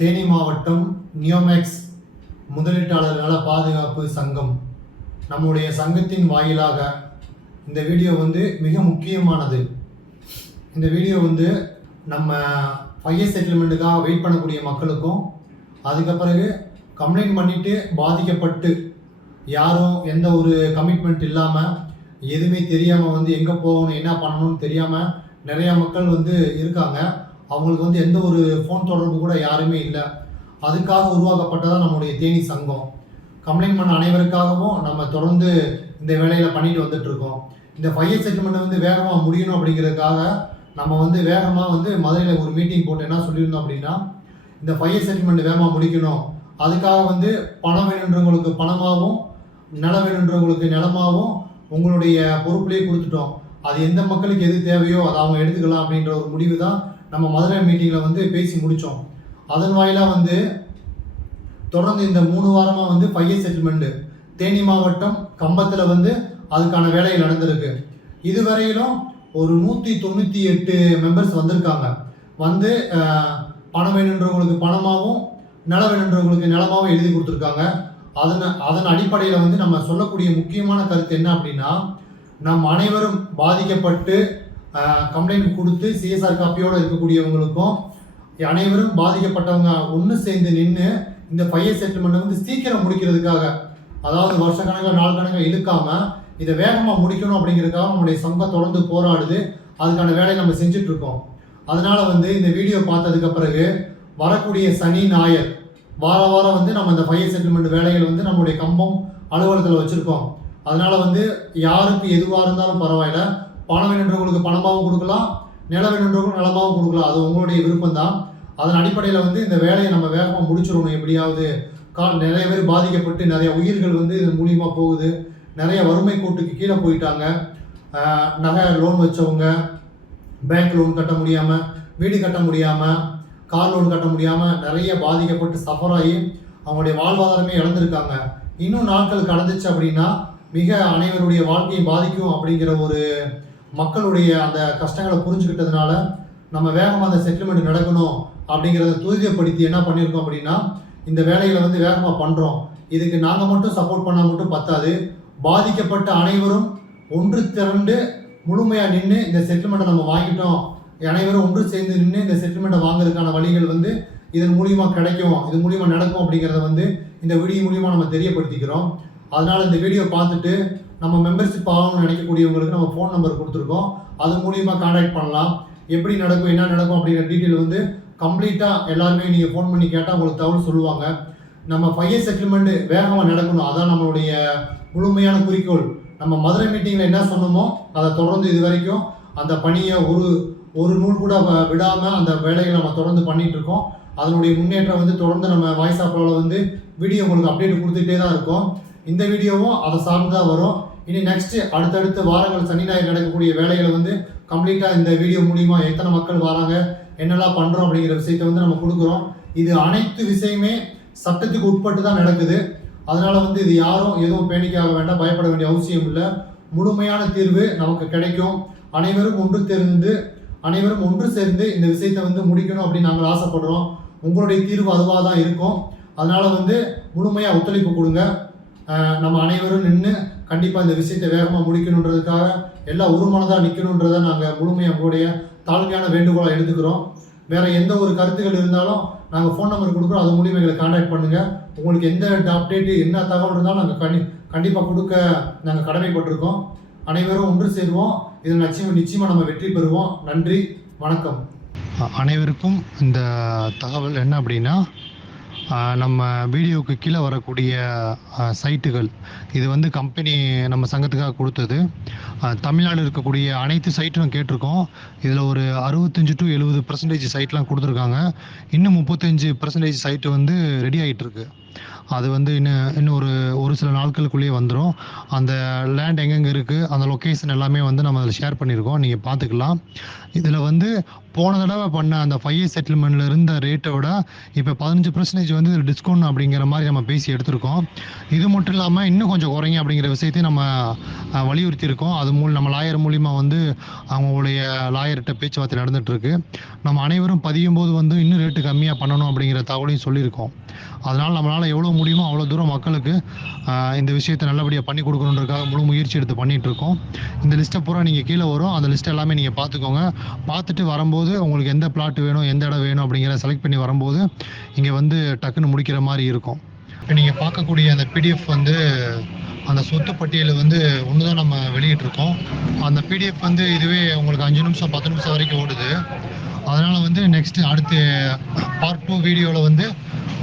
தேனி மாவட்டம் நியோமேக்ஸ் முதலீட்டாளர் நல பாதுகாப்பு சங்கம் நம்முடைய சங்கத்தின் வாயிலாக இந்த வீடியோ மிக முக்கியமானது. இந்த வீடியோ நம்ம 5 இயர் செட்டில்மெண்ட்டுக்காக வெயிட் பண்ணக்கூடிய மக்களுக்கும், அதுக்கு பிறகு கம்ப்ளைண்ட் பண்ணிவிட்டு பாதிக்கப்பட்டு யாரும் எந்த ஒரு கமிட்மெண்ட் இல்லாமல் எதுவுமே தெரியாமல் எங்கே போகணும் என்ன பண்ணணும்னு தெரியாமல் நிறையா மக்கள் இருக்காங்க. அவங்களுக்கு எந்த ஒரு ஃபோன் தொடர்பு கூட யாருமே இல்லை. அதுக்காக உருவாக்கப்பட்டதான் நம்முடைய தேனி சங்கம். கம்ப்ளைண்ட் பண்ண அனைவருக்காகவும் நம்ம தொடர்ந்து இந்த வேலையில் பண்ணிட்டு வந்துட்டுருக்கோம். இந்த 5 இயர் செட்டில்மெண்ட் வேகமாக முடியணும் அப்படிங்கிறதுக்காக நம்ம வேகமாக மதுரையில் ஒரு மீட்டிங் போட்டு என்ன சொல்லியிருந்தோம் அப்படின்னா, இந்த 5 இயர் செட்டில்மெண்ட் வேகமாக முடிக்கணும். அதுக்காக பணம் வேணுன்றவங்களுக்கு பணமாகவும் நிலம் வேணுன்றவங்களுக்கு நிலமாகவும் உங்களுடைய பொறுப்புலேயே கொடுத்துட்டோம். அது எந்த மக்களுக்கு எது தேவையோ அதை அவங்க எடுத்துக்கலாம் அப்படின்ற ஒரு முடிவு தான் நம்ம மதுரை மீட்டிங்கில் பேசி முடித்தோம். அதன் வாயிலாக தொடர்ந்து இந்த 3 வாரமாக 5 இயர் செட்டில்மெண்ட்டு தேனி மாவட்டம் கம்பத்தில் அதுக்கான வேலைகள் நடந்திருக்கு. இதுவரையிலும் ஒரு 198 மெம்பர்ஸ் வந்திருக்காங்க. பணம் வேணுன்றவங்களுக்கு பணமாகவும் நிலம் வேணுன்றவங்களுக்கு நிலமாகவும் எழுதி கொடுத்துருக்காங்க. அதன் அடிப்படையில் நம்ம சொல்லக்கூடிய முக்கியமான கருத்து என்ன அப்படின்னா, நம் அனைவரும் பாதிக்கப்பட்டு கம்ப்ளைண்ட் கொடுத்து சிஎஸ்ஆர் காப்பியோடு இருக்கக்கூடியவங்களுக்கும் அனைவரும் பாதிக்கப்பட்டவங்க ஒன்று சேர்ந்து நின்று இந்த 5 இயர் செட்டில்மெண்ட் சீக்கிரம் முடிக்கிறதுக்காக, அதாவது வருஷக்கணக்காக நாள் கணக்காக இழுக்காமல் இதை வேகமாக முடிக்கணும் அப்படிங்கிறதுக்காக நம்முடைய சங்கம் தொடர்ந்து போராடுது. அதுக்கான வேலையை நம்ம செஞ்சிட்ருக்கோம். அதனால் இந்த வீடியோ பார்த்ததுக்கு பிறகு வரக்கூடிய சனி ஞாயிறு வாரம் நம்ம இந்த 5 இயர் செட்டில்மெண்ட் வேலைகள் நம்முடைய கம்பம் அலுவலகத்தில் வச்சுருக்கோம். அதனால் யாருக்கு எதுவாக இருந்தாலும் பரவாயில்ல, பணம் வேணுன்றவங்களுக்கு பணமாகவும் கொடுக்கலாம், நிலம் வேணுன்றவங்களுக்கு நிலமாகவும் கொடுக்கலாம். அது உங்களுடைய விருப்பம் தான். அதன் அடிப்படையில் இந்த வேலையை நம்ம வேகமாக முடிச்சிடணும். எப்படியாவது நிறைய பேர் பாதிக்கப்பட்டு நிறைய உயிர்கள் இதன் மூலியமாக போகுது. நிறைய வறுமை கோட்டுக்கு கீழே போயிட்டாங்க. நகை லோன் வச்சவங்க பேங்க் லோன் கட்ட முடியாமல், வீடு கட்ட முடியாமல், கார் லோன் கட்ட முடியாமல் நிறைய பாதிக்கப்பட்டு சஃபர் ஆகி அவங்களுடைய வாழ்வாதாரமே இழந்திருக்காங்க. இன்னும் நாட்கள் கடந்துச்சு அப்படின்னா மிக அனைவருடைய வாழ்க்கையை பாதிக்கும் அப்படிங்கிற ஒரு மக்களுடைய அந்த கஷ்டங்களை புரிஞ்சுக்கிட்டதுனால நம்ம வேகமாக அந்த செட்டில்மெண்ட் நடக்கணும் அப்படிங்கிறத துரிதப்படுத்தி என்ன பண்ணியிருக்கோம் அப்படின்னா, இந்த வேலைகளை வேகமாக பண்ணுறோம். இதுக்கு நாங்கள் மட்டும் சப்போர்ட் பண்ணால் மட்டும் பத்தாது. பாதிக்கப்பட்ட அனைவரும் ஒன்று திரண்டு முழுமையாக நின்று இந்த செட்டில்மெண்ட்டை நம்ம வாங்கிட்டோம், அனைவரும் ஒன்று சேர்ந்து நின்று இந்த செட்டில்மெண்ட்டை வாங்குறதுக்கான வழிகள் இதன் மூலியமாக கிடைக்கும், இது மூலியமாக நடக்கும் அப்படிங்கிறத இந்த வீடியோ மூலியமாக நம்ம தெரியப்படுத்திக்கிறோம். அதனால் இந்த வீடியோ பார்த்துட்டு நம்ம மெம்பர்ஷிப் ஆகணும்னு நினைக்கக்கூடியவங்களுக்கு நம்ம ஃபோன் நம்பர் கொடுத்துருக்கோம். அது மூலியமாக கான்டாக்ட் பண்ணலாம். எப்படி நடக்கும் என்ன நடக்கும் அப்படிங்கிற டீட்டெயில் கம்ப்ளீட்டாக எல்லாருமே நீங்கள் ஃபோன் பண்ணி கேட்டால் உங்களுக்கு தகவல் சொல்லுவாங்க. நம்ம 5 இயர் செட்டில்மெண்ட் வேகமாக நடக்கணும், அதான் நம்மளுடைய முழுமையான குறிக்கோள். நம்ம மதுரை மீட்டிங்கில் என்ன சொன்னோமோ அதை தொடர்ந்து இது வரைக்கும் அந்த பணியை ஒரு நூல் கூட விடாமல் அந்த வேலைகளை நம்ம தொடர்ந்து பண்ணிகிட்ருக்கோம். அதனுடைய முன்னேற்றம் தொடர்ந்து நம்ம வாய்ஸ் ஆப்பில் வீடியோ உங்களுக்கு அப்டேட் கொடுத்துட்டே தான் இருக்கோம். இந்த வீடியோவும் அதை சார்ந்து தான் வரும். இனி நெக்ஸ்ட்டு அடுத்தடுத்த வாரங்கள் சனி ஞாயிறு நடக்கக்கூடிய வேலைகளை கம்ப்ளீட்டாக இந்த வீடியோ மூலிமா எத்தனை மக்கள் வராங்க, என்னெல்லாம் பண்ணுறோம் அப்படிங்கிற விஷயத்தை நம்ம கொடுக்குறோம். இது அனைத்து விஷயமே சட்டத்துக்கு உட்பட்டு தான் நடக்குது. அதனால் இது யாரும் எதுவும் பேனிக்காக வேண்டாம், பயப்பட வேண்டிய அவசியம் இல்லை. முழுமையான தீர்வு நமக்கு கிடைக்கும். அனைவரும் ஒன்று சேர்ந்து இந்த விஷயத்தை முடிக்கணும் அப்படின்னு நாங்கள் ஆசைப்படுறோம். உங்களுடைய தீர்வு அதுவாக தான் இருக்கும். அதனால் முழுமையாக ஒத்துழைப்பு கொடுங்க. நம்ம அனைவரும் நின்று கண்டிப்பாக இந்த விஷயத்தை வேகமாக முடிக்கணுன்றதுக்காக எல்லாம் ஒரு மனதாக நிற்கணுன்றதை நாங்கள் முழுமையாக உங்களுடைய தாழ்மையான வேண்டுகோளாக எடுத்துக்கிறோம். வேறு எந்த ஒரு கருத்துக்கள் இருந்தாலும் நாங்கள் ஃபோன் நம்பர் கொடுக்குறோம், அது மூலியமாக எங்களை கான்டாக்ட் பண்ணுங்கள். உங்களுக்கு எந்த அப்டேட்டு என்ன தகவல் இருந்தாலும் நாங்கள் கண்டிப்பாக கொடுக்க நாங்கள் கடமைப்பட்டிருக்கோம். அனைவரும் ஒன்று சேருவோம். இதில் நிச்சயமாக நம்ம வெற்றி பெறுவோம். நன்றி, வணக்கம். அனைவருக்கும் இந்த தகவல் என்ன அப்படின்னா, நம்ம வீடியோவுக்கு கீழே வரக்கூடிய சைட்டுகள் இது கம்பெனி நம்ம சங்கத்துக்காக கொடுத்தது. தமிழ்நாடு இருக்கக்கூடிய அனைத்து சைட்டும் கேட்டிருக்கோம். இதில் ஒரு 65 to 70% சைட்லாம் கொடுத்துருக்காங்க. இன்னும் 35% சைட்டு ரெடி ஆகிட்டுருக்கு. அது வந்து இன்னும் ஒரு சில நாட்களுக்குள்ளேயே வந்துடும். அந்த லேண்ட் எங்கெங்கே இருக்குது, அந்த லொக்கேஷன் எல்லாமே வந்து நம்ம அதில் ஷேர் பண்ணியிருக்கோம், நீங்கள் பார்த்துக்கலாம். இதில் வந்து போன தடவை பண்ண அந்த 5 இயர் செட்டில்மெண்ட்டில் இருந்த ரேட்டை விட இப்போ 15% வந்து டிஸ்கவுண்ட் அப்படிங்கிற மாதிரி நம்ம பேசி எடுத்திருக்கோம். இது மட்டும் இல்லாமல் இன்னும் கொஞ்சம் குறைங்க அப்படிங்கிற விஷயத்தையும் நம்ம வலியுறுத்தியிருக்கோம். அது நம்ம லாயர் மூலிமா வந்து அவங்களுடைய லாயர்கிட்ட பேச்சுவார்த்தை நடந்துகிட்ருக்கு. நம்ம அனைவரும் பதியும் போது வந்து இன்னும் ரேட்டு கம்மியாக பண்ணணும் அப்படிங்கிற தகவலையும் சொல்லியிருக்கோம். அதனால் நம்மளால் எவ்வளோ முடியுமோ அவ்வளோ தூரம் மக்களுக்கு இந்த விஷயத்தை நல்லபடியாக பண்ணி கொடுக்கணுன்றதுக்காக முழு முயற்சி எடுத்து பண்ணிகிட்ருக்கோம். இந்த லிஸ்ட்டை பூரா நீங்கள் கீழே வரும், அந்த லிஸ்ட் எல்லாமே நீங்கள் பார்த்துக்கோங்க. பார்த்துட்டு வரும்போது உங்களுக்கு எந்த பிளாட் வேணும், எந்த இடம் வேணும் அப்படிங்கிற செலக்ட் பண்ணி வரும்போது இங்கே வந்து டக்குன்னு முடிக்கிற மாதிரி இருக்கும். இப்போ நீங்கள் பார்க்கக்கூடிய அந்த பிடிஎஃப் வந்து அந்த சொத்து பட்டியலை வந்து ஒன்று தான் நம்ம வெளியிட்டிருக்கோம். அந்த பிடிஎஃப் வந்து இதுவே உங்களுக்கு 5 நிமிஷம் 10 நிமிஷம் வரைக்கும் ஓடுது. அதனால் வந்து அடுத்து பார்ட் 2 வீடியோவில் வந்து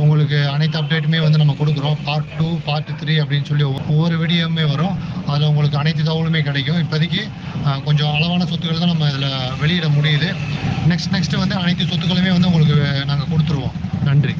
உங்களுக்கு அனைத்து அப்டேட்டுமே வந்து நம்ம கொடுக்குறோம். பார்ட் 2, பார்ட் 3 அப்படின்னு சொல்லி ஒவ்வொரு வீடியோவுமே வரும். அதில் உங்களுக்கு அனைத்து தகவலுமே கிடைக்கும். இப்போதைக்கு கொஞ்சம் அளவான சொத்துக்கள் தான் நம்ம இதில் வெளியிட முடியுது. நெக்ஸ்ட் வந்து அனைத்து சொத்துக்களுமே வந்து உங்களுக்கு நாங்கள் கொடுத்துருவோம். நன்றி.